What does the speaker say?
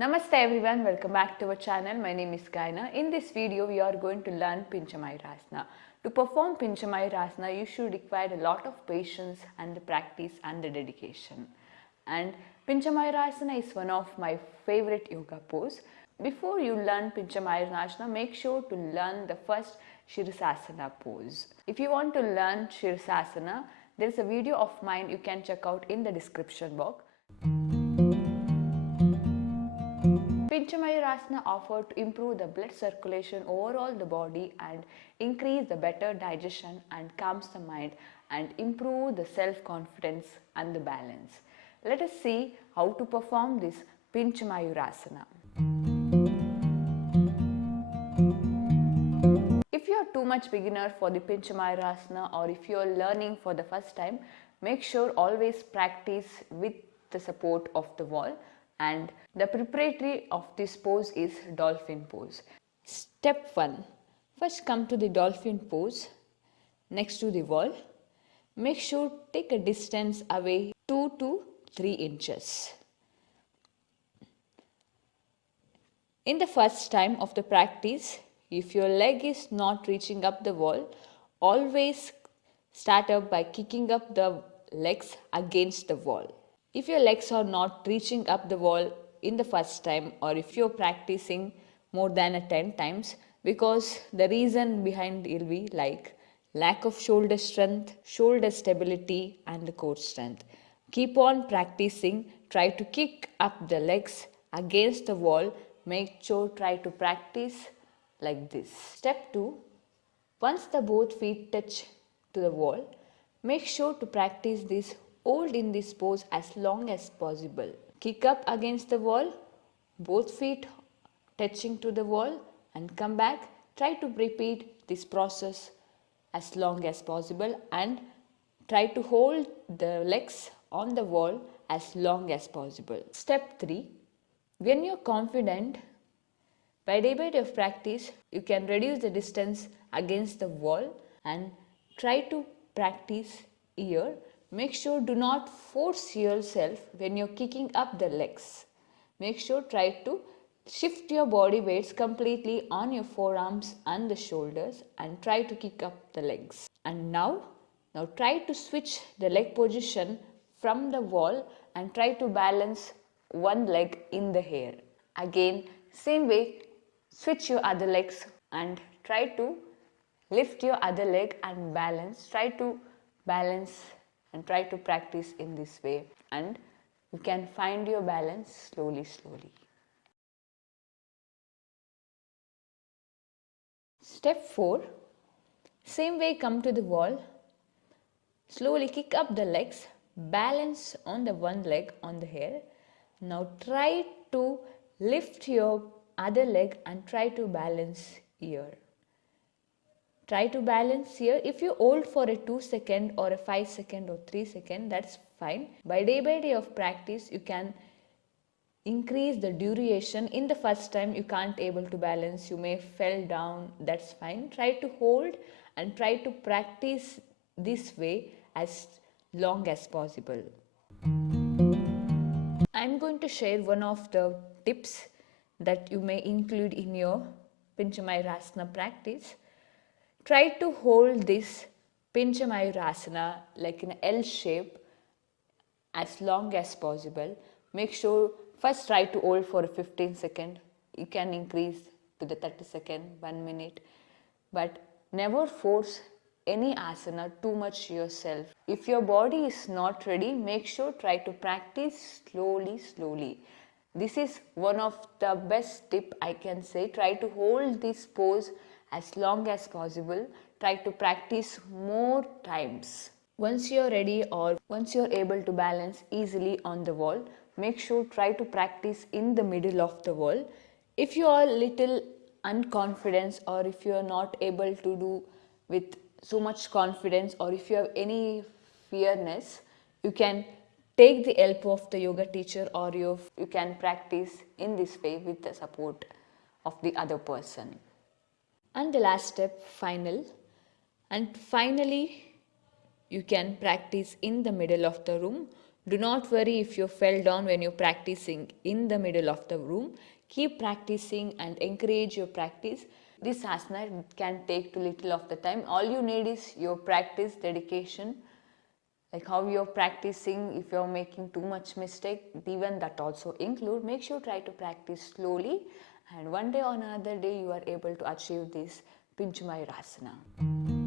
Namaste everyone, welcome back to our channel. My name is Gaina. In this video, we are going to learn Pincha Mayurasana. To perform Pincha Mayurasana, you should require a lot of patience and the practice and the dedication. And Pincha Mayurasana is one of my favorite yoga pose. Before you learn Pincha Mayurasana, make sure to learn the first Sirsasana pose. If you want to learn Sirsasana, there is a video of mine you can check out in the description box. Pincha Mayurasana offered to improve the blood circulation overall the body and increase the better digestion and calms the mind and improve the self-confidence and the balance. Let us see how to perform this Pincha Mayurasana. If you are too much beginner for the Pincha Mayurasana or if you are learning for the first time, make sure always practice with the support of the wall. And the preparatory of this pose is dolphin pose. Step 1. First come to the dolphin pose next to the wall. Make sure take a distance away 2 to 3 inches. In the first time of the practice, if your leg is not reaching up the wall, always start up by kicking up the legs against the wall. If your legs are not reaching up the wall in the first time, or if you're practicing more than 10 times, because the reason behind it will be like lack of shoulder strength, shoulder stability and the core strength. Keep on practicing, try to kick up the legs against the wall, make sure try to practice like this. Step 2. Once the both feet touch to the wall, make sure to practice this. Hold in this pose as long as possible. Kick up against the wall, both feet touching to the wall and come back. Try to repeat this process as long as possible and try to hold the legs on the wall as long as possible. Step 3. When you're confident, by day of practice, you can reduce the distance against the wall and try to practice here. Make sure do not force yourself when you're kicking up the legs. Make sure try to shift your body weights completely on your forearms and the shoulders and try to kick up the legs. And now try to switch the leg position from the wall and try to balance one leg in the air. Again, same way, switch your other legs and try to lift your other leg and balance. Try to balance and try to practice in this way and you can find your balance slowly. Step 4. Same way, come to the wall. Slowly kick up the legs, balance on the one leg on the air. Now try to lift your other leg and try to balance here. Try to balance here. If you hold for a 2 second or a 5 second or 3 second, that's fine. By day of practice, you can increase the duration. In the first time, you can't able to balance. You may fell down. That's fine. Try to hold and try to practice this way as long as possible. I'm going to share one of the tips that you may include in your Pincha Mayurasana practice. Try to hold this Pincha Mayurasana like an L shape as long as possible. Make sure first try to hold for 15 seconds. You can increase to the 30 seconds, 1 minute. But never force any asana too much yourself. If your body is not ready, make sure try to practice slowly. This is one of the best tip I can say. Try to hold this pose as long as possible. Try to practice more times. Once you're ready or once you're able to balance easily on the wall, make sure try to practice in the middle of the wall. If you are little unconfident or if you are not able to do with so much confidence or if you have any fearness, you can take the help of the yoga teacher or you can practice in this way with the support of the other person. And the last step, final. And finally, you can practice in the middle of the room. Do not worry if you fell down when you're practicing in the middle of the room. Keep practicing and encourage your practice. This asana can take too little of the time. All you need is your practice, dedication, like how you're practicing. If you're making too much mistake, even that also include. Make sure try to practice slowly, and one day or another day you are able to achieve this Pincha Mayurasana.